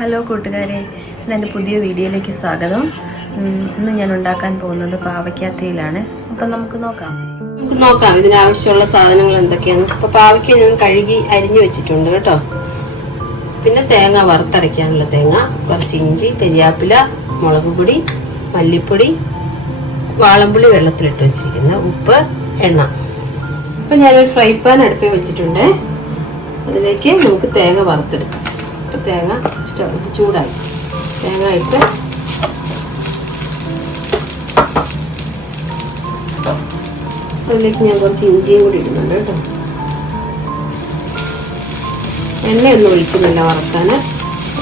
Hello കൂട്ടുകാരെ, ഇതെൻ്റെ പുതിയ വീഡിയോയിലേക്ക് സ്വാഗതം. ഇന്ന് ഞാൻ ഉണ്ടാക്കാൻ പോകുന്നത് പാവയ്ക്കാത്തയിലാണ്. അപ്പം നമുക്ക് നോക്കാം ഇതിനാവശ്യമുള്ള സാധനങ്ങൾ എന്തൊക്കെയാണ്. അപ്പോൾ പാവയ്ക്ക ഞാൻ കഴുകി അരിഞ്ഞു വെച്ചിട്ടുണ്ട് കേട്ടോ. പിന്നെ തേങ്ങ വറുത്തരയ്ക്കാനുള്ള തേങ്ങ, കുറച്ച് ഇഞ്ചി, കരിയാപ്പില, മുളക് പൊടി, മല്ലിപ്പൊടി, വാളംപുളി വെള്ളത്തിലിട്ട് വെച്ചിരിക്കുന്നത്, ഉപ്പ്, എണ്ണ. അപ്പം ഞാനൊരു ഫ്രൈ പാൻ അടുപ്പിൽ വെച്ചിട്ടുണ്ട്. അതിലേക്ക് നമുക്ക് തേങ്ങ വറുത്തെടുക്കാം. അപ്പോൾ തേങ്ങ സ്റ്റവ് ചൂടായി, തേങ്ങ ഇട്ട് അതിലേക്ക് ഞാൻ കുറച്ച് ഇഞ്ചിയും കൂടി ഇടുന്നുണ്ട് കേട്ടോ. എണ്ണയൊന്നും ഒഴിക്കുന്നില്ല വറുക്കാൻ,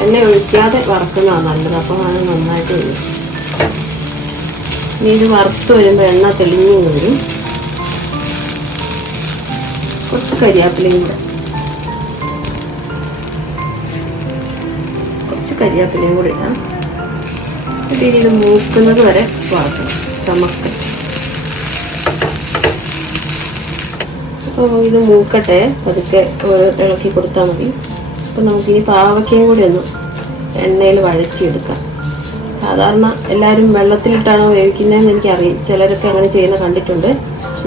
എണ്ണ ഒഴിക്കാതെ വറുക്കുന്നതാണ് നല്ലത്. അപ്പം അത് നന്നായിട്ട് വരും. ഇനി ഇത് വറുത്ത് വരുമ്പോൾ എണ്ണ തെളിഞ്ഞു വരും. കുറച്ച് കരിയാപ്പിലയും കൂടെ ഇടാം. എന്നിട്ട് ഇത് മൂക്കുന്നത് വരെ വറക്കണം ചമക്ക്. അപ്പോൾ ഇത് മൂക്കട്ടെ, പതുക്കെ ഇളക്കി കൊടുത്താൽ മതി. അപ്പം നമുക്കിനി പാവയ്ക്കയും കൂടി ഒന്ന് എണ്ണയിൽ വഴറ്റിയെടുക്കാം. സാധാരണ എല്ലാവരും വെള്ളത്തിലിട്ടാണോ വേവിക്കുന്നതെന്ന് എനിക്കറിയാം, ചിലരൊക്കെ അങ്ങനെ ചെയ്യുന്ന കണ്ടിട്ടുണ്ട്.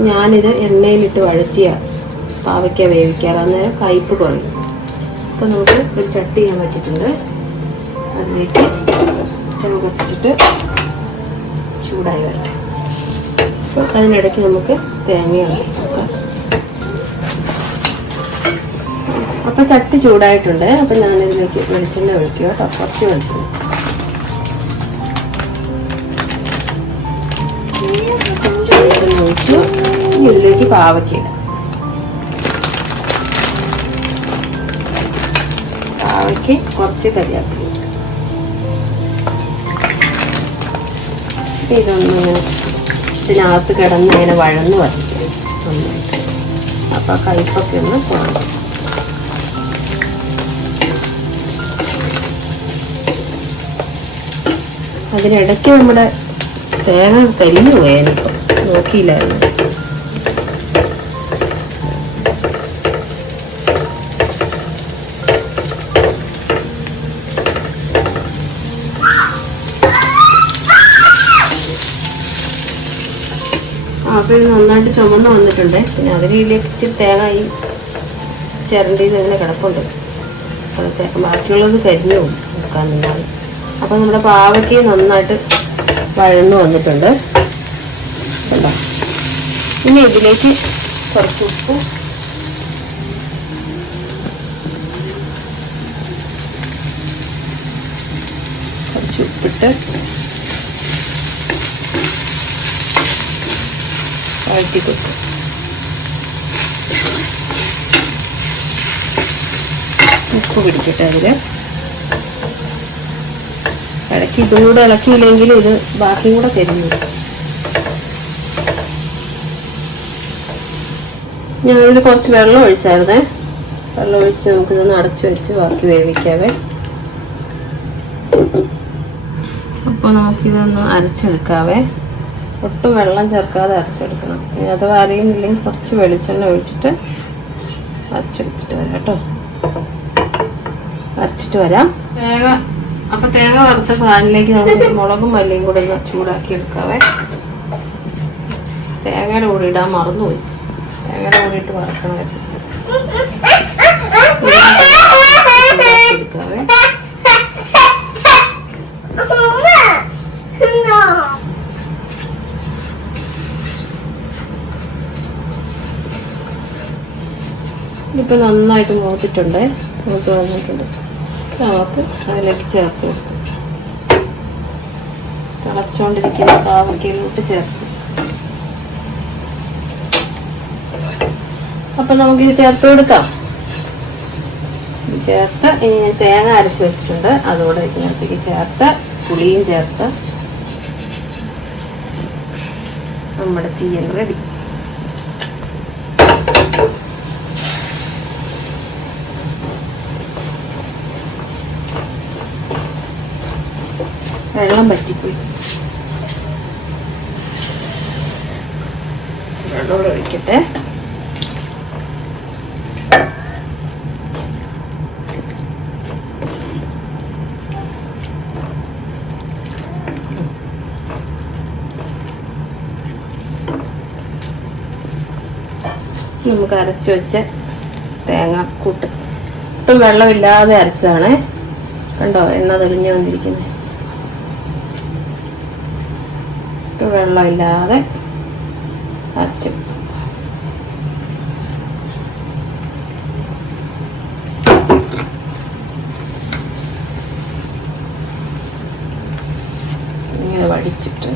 ഞാനിത് എണ്ണയിലിട്ട് വഴറ്റിയ പാവയ്ക്ക വേവിക്കാറ്, അന്നേരം കയ്പ്പ് കുറയും. അപ്പോൾ നമുക്ക് ഒരു ചട്ടി ഞാൻ വെച്ചിട്ടുണ്ട്. അതിലേക്ക് സ്റ്റവ് കത്തിച്ചിട്ട് ചൂടായി വരട്ടെ. അപ്പോൾ അതിനിടയ്ക്ക് നമുക്ക് തേങ്ങ നോക്കാം. അപ്പോൾ ചട്ടി ചൂടായിട്ടുണ്ട്. അപ്പം ഞാനിതിലേക്ക് വെളിച്ചെണ്ണ ഒഴിക്കുക കേട്ടോ, കുറച്ച് വെളിച്ചെണ്ണ. ഒഴിച്ചു ഇതിലേക്ക് പാവയ്ക്ക ഇടാം. പാവയ്ക്ക് കുറച്ച് കരിയാപ്പില. ഇതൊന്നിങ്ങനെ ഇതിനകത്ത് കിടന്ന് ഇങ്ങനെ വഴന്ന് വരും നന്നായിട്ട്. അപ്പം കയ്പൊക്കെ ഒന്ന് പോകണം. അതിനിടയ്ക്ക് നമ്മുടെ തേങ്ങ കരിഞ്ഞു പോയാലിപ്പം നോക്കിയില്ലായിരുന്നു. അപ്പോൾ ഇത് നന്നായിട്ട് ചുമന്ന് വന്നിട്ടുണ്ട്. പിന്നെ അതിലേക്ക് ഇച്ചിരി തേങ്ങ ഈ ചിരണ്ടിയിൽ ഇങ്ങനെ കിടപ്പുണ്ട്. അതൊക്കെ ബാക്കിയുള്ളത് കരിഞ്ഞു പോകും വെക്കാൻ നിന്നാണ്. അപ്പോൾ നമ്മുടെ പാവയ്ക്ക് നന്നായിട്ട് വഴന്നു വന്നിട്ടുണ്ട് കേട്ടോ. ഇനി ഇതിലേക്ക് കുറച്ച് ഉപ്പും കുറച്ച് ഉപ്പിട്ട് വഴറ്റി കൊടുക്കും. ഉപ്പ് പിടിക്കട്ടെ അതിൽ. ഇടയ്ക്ക് ഇതും കൂടെ ഇളക്കിയില്ലെങ്കിൽ ഇത് ബാക്കിയും കൂടെ കരിഞ്ഞു. ഞാനിതിൽ കുറച്ച് വെള്ളം ഒഴിച്ചായിരുന്നേ. വെള്ളം ഒഴിച്ച് നമുക്കിതൊന്ന് അടച്ചു വെച്ച് ബാക്കി വേവിക്കാവേ. അപ്പോൾ നമുക്കിതൊന്ന് അരച്ചെടുക്കാവേ. ഒട്ടും വെള്ളം ചേർക്കാതെ അരച്ചെടുക്കണം. ഇനി അത് അറിയുന്നില്ലെങ്കിൽ കുറച്ച് വെളിച്ചെണ്ണ ഒഴിച്ചിട്ട് അരച്ചെടുത്തിട്ട് വരാം കേട്ടോ. അരച്ചിട്ട് വരാം. തേങ്ങ വറുത്ത പാനിലേക്ക് നമുക്ക് മുളകും മല്ലിയും കൂടെ ഒന്ന് ചൂടാക്കി എടുക്കാവേ. തേങ്ങയുടെ കൂടെ ഇടാൻ മറന്നുപോയി. തേങ്ങയുടെ കൂടെ ഇട്ട് വറക്കണമായിരുന്നു. എടുക്കാവേ. ഇതിപ്പോൾ നന്നായിട്ട് മൂത്തിട്ടുണ്ട്, മൂത്ത് വന്നിട്ടുണ്ട്. നമുക്ക് അതിലേക്ക് ചേർത്ത് കൊടുക്കും. തിളച്ചുകൊണ്ടിരിക്കുന്ന പാവയ്ക്കയിലോട്ട് ചേർത്ത്. അപ്പം നമുക്കിത് ചേർത്ത് കൊടുക്കാം. ചേർത്ത് ഇനി ഞാൻ തേങ്ങ അരച്ച് വെച്ചിട്ടുണ്ട്, അതോടെ ഇതിനകത്തേക്ക് ചേർത്ത് പുളിയും ചേർത്ത് നമ്മുടെ തീയൽ റെഡി. വെള്ളം പറ്റിപ്പോയി. വെള്ളം ഒഴിക്കട്ടെ. നമുക്ക് അരച്ച് വെച്ച തേങ്ങ കൂട്ട് ഒട്ടും വെള്ളമില്ലാതെ അരച്ചതാണേ. കണ്ടോ എണ്ണ തെളിഞ്ഞു വന്നിരിക്കുന്നത്. ഒട്ടും വെള്ളമില്ലാതെ അരച്ചു. ഇങ്ങനെ വടിച്ചിട്ട്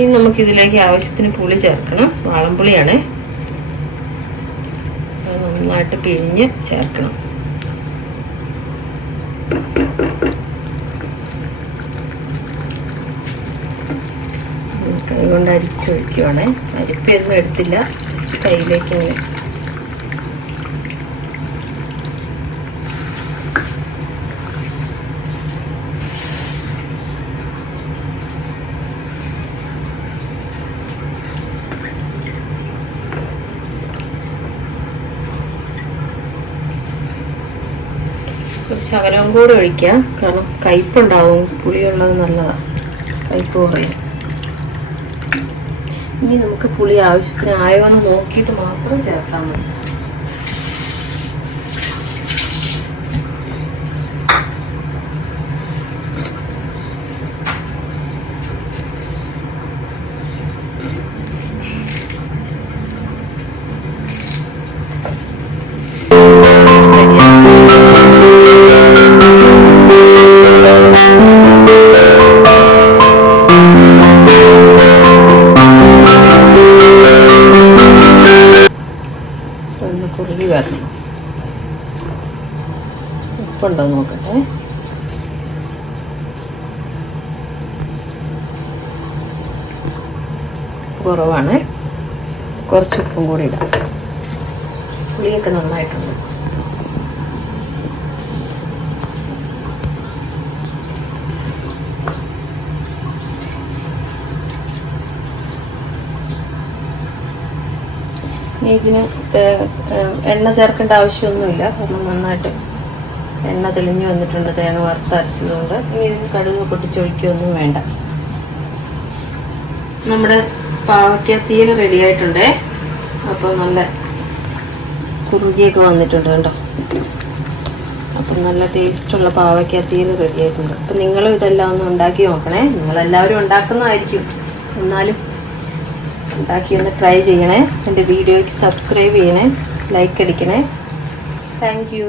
ഇനി നമുക്കിതിലേക്ക് ആവശ്യത്തിന് പുളി ചേർക്കണം. വാളംപുളിയാണ്. നന്നായിട്ട് പിഴിഞ്ഞ് ചേർക്കണം. കൈ കൊണ്ട് അരിച്ചൊഴിക്കുവാണേ. അരിപ്പൊന്നും എടുത്തില്ല, കയ്യിലേക്ക് ഇങ്ങനെ. ഒരു ശകലവും കൂടെ ഒഴിക്കാം, കാരണം കയ്പുണ്ടാവും. പുളിയുള്ളത് നല്ലതാണ്, കയ്പ് കുറയും. ഇനി നമുക്ക് പുളി ആവശ്യത്തിന് ആയോന്ന് നോക്കിയിട്ട് മാത്രം ചേർത്താൽ മതി. കുറുകി വരണം. ഉപ്പുണ്ടോ നോക്കട്ടെ. കുറവാണ്, കുറച്ച് ഉപ്പും കൂടി ഇടാം. പുളിയൊക്കെ നന്നായിട്ടുണ്ട്. ഇതിന് എണ്ണ ചേർക്കേണ്ട ആവശ്യമൊന്നുമില്ല, കാരണം നന്നായിട്ട് എണ്ണ തെളിഞ്ഞു വന്നിട്ടുണ്ട് തേങ്ങ വറുത്തരച്ചതുകൊണ്ട്. ഇനി ഇതിന് കടുക് പൊട്ടിച്ചൊഴിക്കുകയൊന്നും വേണ്ട. നമ്മുടെ പാവയ്ക്ക തീയൽ റെഡി ആയിട്ടുണ്ടേ. അപ്പോൾ നല്ല കുറുകിയൊക്കെ വന്നിട്ടുണ്ട് കണ്ടോ. അപ്പം നല്ല ടേസ്റ്റുള്ള പാവയ്ക്ക തീയൽ റെഡി ആയിട്ടുണ്ട്. അപ്പം നിങ്ങളും ഇതെല്ലാം ഒന്ന് ഉണ്ടാക്കി നോക്കണേ. നിങ്ങളെല്ലാവരും ഉണ്ടാക്കുന്നതായിരിക്കും, എന്നാലും ഉണ്ടാക്കി ഒന്ന് ട്രൈ ചെയ്യണേ. എൻ്റെ വീഡിയോയ്ക്ക് സബ്സ്ക്രൈബ് ചെയ്യണേ, ലൈക്ക് അടിക്കണേ. Thank you.